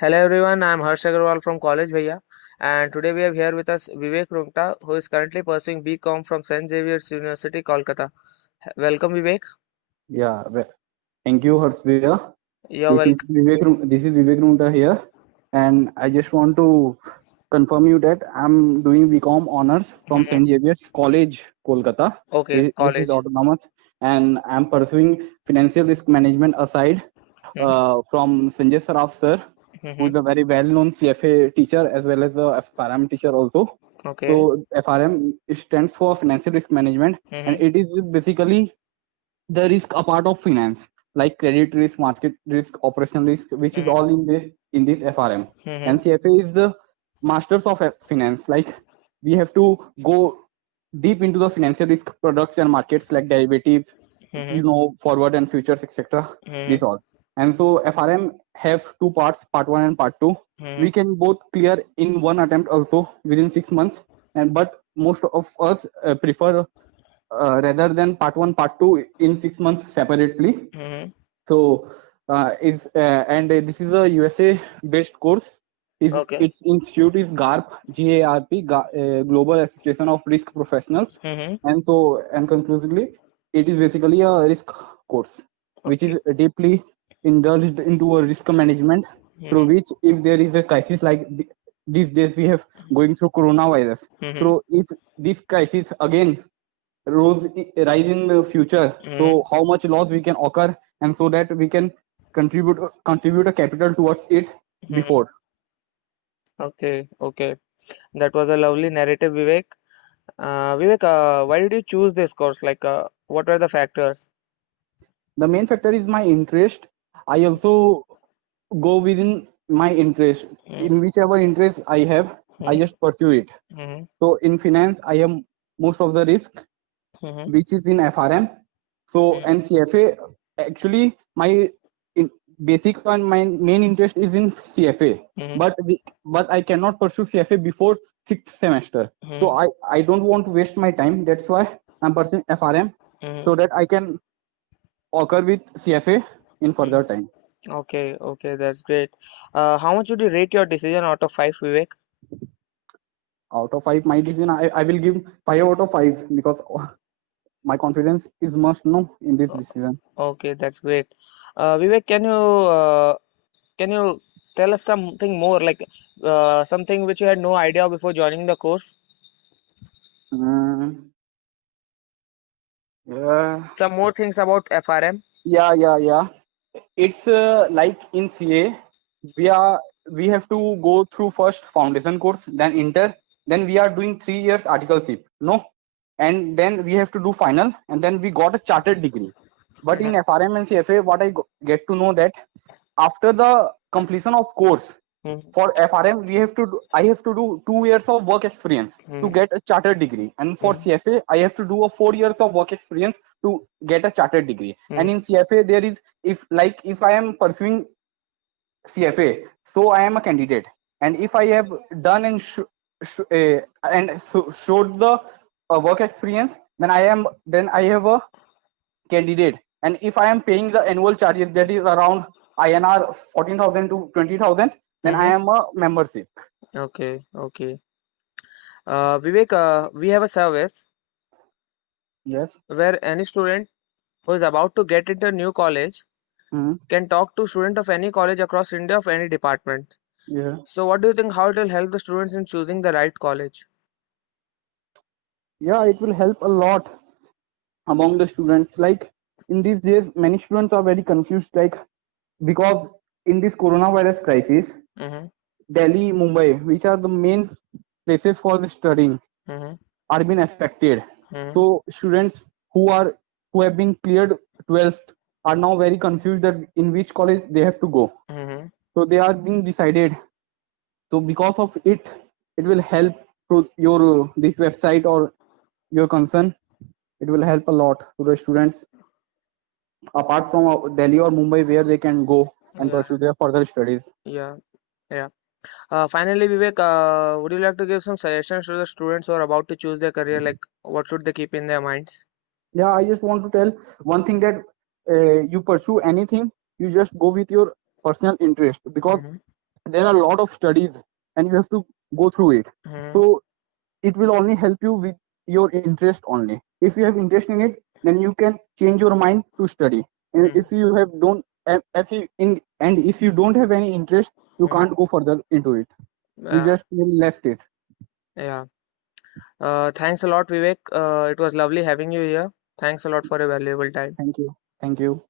Hello everyone, I am Harsh Agarwal from College Bhaiya, and today we have here with us Vivek Rungta, who is currently pursuing BCom from St. Xavier's University, Kolkata. Welcome Vivek. Yeah, thank you, Harsvia. You're welcome. This is Vivek Runta here, and I just want to confirm you that I'm doing BCom honors from Mhm. St. Xavier's College, Kolkata, Okay, which is college. autonomous, and I'm pursuing financial risk management aside Mhm. from Sanjay Saraf sir, who Mhm. is a very well-known CFA teacher as well as a FRM teacher also. Okay. So FRM stands for financial risk management, and Mhm. it is basically the risk a part of finance, like credit risk, market risk, operational risk, which is Mhm. all in this FRM. Mhm. And CFA is the masters of finance. Like we have to go deep into the financial risk products and markets like derivatives, Mhm. forward and futures, etc. This Mhm. all. And so FRM have two parts, part one and part two. We Mhm. can both clear in one attempt also within 6 months. And but most of us prefer rather than part one, part two in 6 months separately. Mhm. So is and this is a USA based course. Is Okay. its institute is GARP, Global Association of Risk Professionals, Mhm. and so and conclusively, it is basically a risk course, which Okay. is deeply indulged into a risk management, through Mhm. which if there is a crisis like these days we have going through coronavirus. Mhm. So if this crisis again rise in the future, Mhm. so how much loss we can occur, and so that we can contribute a capital towards it Mhm. before. Okay. Okay. That was a lovely narrative, Vivek. Vivek, why did you choose this course? What were the factors? The main factor is my interest. I also go within my interest. Mhm. In whichever interest I have, I Mhm. just pursue it. Mhm. So in finance, I have most of the risk, Mhm. which is in FRM. So Mhm. and CFA, actually my in, basic and my main interest is in CFA, Mhm. but I cannot pursue CFA before sixth semester. So Mhm. I don't want to waste my time. That's why I'm pursuing FRM, Mhm. so that I can occur with CFA in Mhm. further time. Okay, okay, that's great. How much would you rate your decision out of five, Vivek? Out of five, my decision I will give 5 out of 5 because my confidence is must know in this O- decision. Okay, that's great. Vivek, can you tell us something more, something which you had no idea before joining the course? Mm, yeah, Some more things about FRM. yeah. It's like in CA, we are we have to go through first foundation course, then inter, then we are doing 3 years articleship, no, and then we have to do final, and then we got a chartered degree. But in Mhm. FRM and CFA, what I get to know that after the completion of course Mhm. for FRM, I have to do 2 years of work experience to Mhm. get a chartered degree, and for Mhm. CFA, I have to do a 4 years of work experience to get a chartered degree. And Mhm. in CFA, there is if I am pursuing CFA, so I am a candidate, and if I have done showed the work experience, then I have a candidate. And if I am paying the annual charges, that is around INR 14,000 to 20,000, then I Mhm. am a membership. Okay, okay. Vivek, we have a service Yes. where any student who is about to get into a new college Hmm. can talk to student of any college across India of any department. Yeah. So what do you think how it will help the students in choosing the right college? Yeah, it will help a lot among the students. Like in these days, many students are very confused, like because in this coronavirus crisis, Mm-hmm. Delhi, Mumbai, which are the main places for the studying, Mm-hmm. are being affected. Mm-hmm. So students who have been cleared 12th are now very confused that in which college they have to go. Mm-hmm. So they are being decided. So because of it, it will help to your this website or your concern. It will help a lot to the students apart from Delhi or Mumbai where they can go and Yeah, pursue their further studies. yeah, yeah. Finally, Vivek, would you like to give some suggestions to the students who are about to choose their career? Like, what should they keep in their minds? Yeah, I just want to tell one thing that you pursue anything, you just go with your personal interest because Mm-hmm. there are a lot of studies and you have to go through it. Hmm. So it will only help you with your interest only. If you have interest in it, then you can change your mind to study. And Hmm. if you have don't if you in and if you don't have any interest, you Hmm. can't go further into it. You Yeah. just will left it. Yeah. Thanks a lot, Vivek. It was lovely having you here. Thanks a lot for your valuable time. Thank you. Thank you.